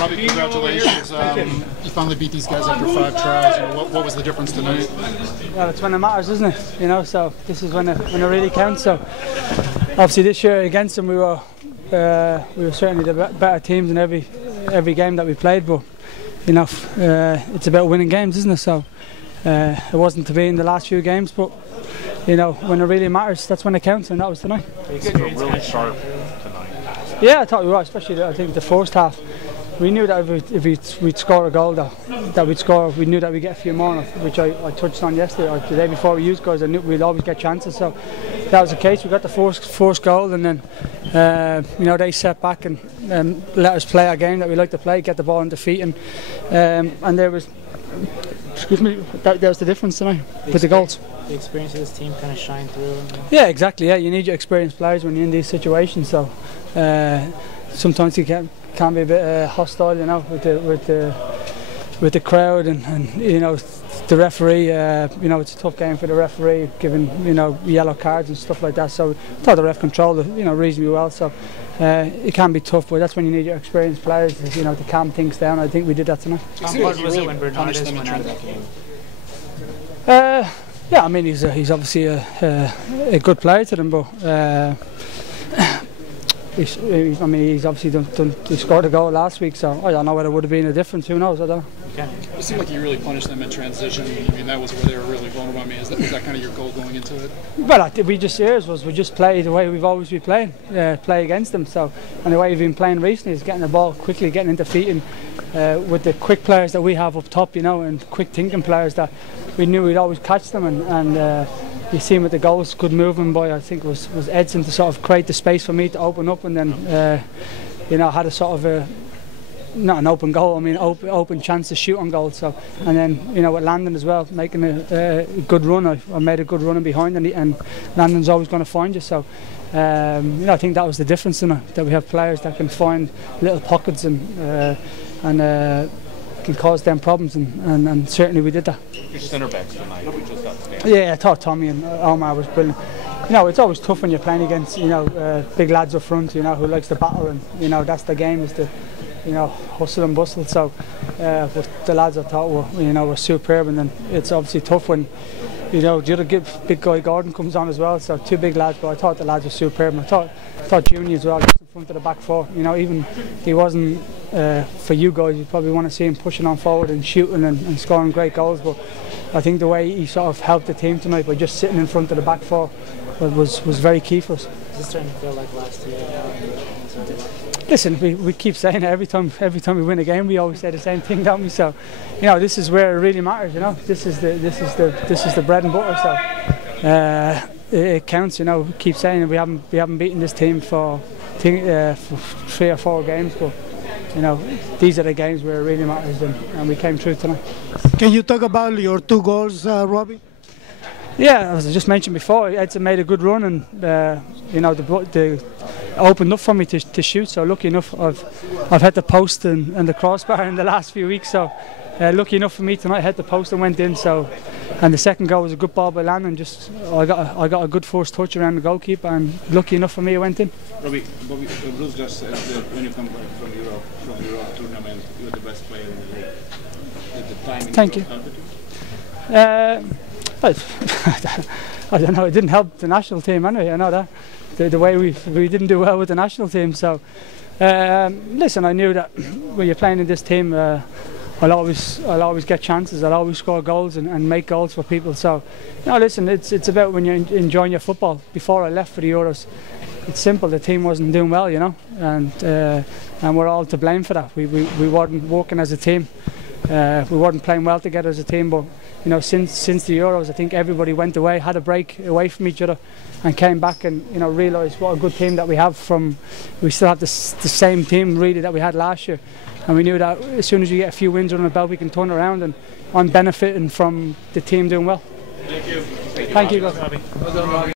Robbie, congratulations. You finally beat these guys after 5 tries. You know, what was the difference tonight? Well, it's when it matters, isn't it? You know, so this is when it really counts. So obviously this year against them we were certainly the better teams in every game that we played. But you know, it's about winning games, isn't it? So it wasn't to be in the last few games, but you know, when it really matters, that's when it counts, and that was tonight. You were really sharp tonight. Yeah, I thought we were, especially I think the first half. We knew that if we'd score a goal that we'd score, we knew that we'd get a few more, which I touched on yesterday or the day before we used goals. I knew we'd always get chances, so that was the case. We got the first goal, and then you know, they set back and let us play our game that we like to play, get the ball into feet, and there was, excuse me, that was the difference tonight with the goals. The experience of this team kind of shine through. Yeah, exactly. Yeah, you need your experienced players when you're in these situations. So sometimes you can be a bit hostile, you know, with the crowd and you know, the referee. You know, it's a tough game for the referee, giving, you know, yellow cards and stuff like that. So I thought the ref controlled it, you know, reasonably well. So it can be tough, but that's when you need your experienced players, you know, to calm things down. I think we did that tonight. How important was it when Bernardes went out of that game? Yeah, I mean, he's obviously a good player to them, but he's obviously he scored a goal last week, so I don't know whether it would have been a difference. Who knows? I don't know. Okay. It seemed like you really punished them in transition. I mean, that was where they were really vulnerable. I mean, is that kind of your goal going into it? Well, we just play the way we've always been playing, play against them. So, and the way we've been playing recently is getting the ball quickly, getting into feet, and with the quick players that we have up top, you know, and quick thinking players that we knew we'd always catch them, and you see him with the goals, good movement by, I think it was Edson, to sort of create the space for me to open up, and then you know, had a sort of not an open goal, I mean open chance to shoot on goal. So, and then, you know, with Landon as well, making a good run. I made a good run in behind, and Landon's always going to find you. So you know, I think that was the difference, you know, that we have players that can find little pockets and can cause them problems, and certainly we did that. Your centre backs tonight, we just outstanding. Yeah, I thought Tommy and Omar was brilliant. You know, it's always tough when you're playing against, you know, big lads up front, you know, who likes to battle, and you know, that's the game, is to, you know, hustle and bustle. So but the lads, I thought, were superb, and then it's obviously tough when, you know, the other big guy Gordon comes on as well. So 2 big lads, but I thought the lads were superb, and I thought Junior as well, just in front of the back 4. You know, even he wasn't for you guys, you probably want to see him pushing on forward and shooting and scoring great goals, but I think the way he sort of helped the team tonight by just sitting in front of the back 4 was very key for us. Is this starting to feel like last year? Listen, we keep saying it every time we win a game. We always say the same thing, don't we? So, you know, this is where it really matters. You know, this is the bread and butter. So it counts. You know, we keep saying it. We haven't beaten this team for 3 or 4 games, but you know, these are the games where it really matters, and we came through tonight. Can you talk about your 2 goals, Robbie? Yeah, as I just mentioned before, Edson made a good run, and you know, the opened up for me to shoot. So lucky enough, I've had the post and the crossbar in the last few weeks. So lucky enough for me tonight, hit the post and went in. So, and the second goal was a good ball by Landon. Just I got a good first touch around the goalkeeper, and lucky enough for me, it went in. Robbie, Bruce just said that when you come back from Europe tournament, you're the best player in the league. Did the timing Thank you. I don't know. It didn't help the national team anyway. I know that the way we didn't do well with the national team. So listen, I knew that when you're playing in this team, I'll always get chances. I'll always score goals and make goals for people. So, you know, listen, it's about when you're enjoying your football. Before I left for the Euros, it's simple. The team wasn't doing well, you know, and we're all to blame for that. We weren't working as a team. We weren't playing well together as a team, but you know, since the Euros, I think everybody went away, had a break away from each other, and came back and, you know, realised what a good team that we have. We still have the same team really that we had last year, and we knew that as soon as we get a few wins under the belt, we can turn around, and I'm benefiting from the team doing well. Thank you. Thank you, guys.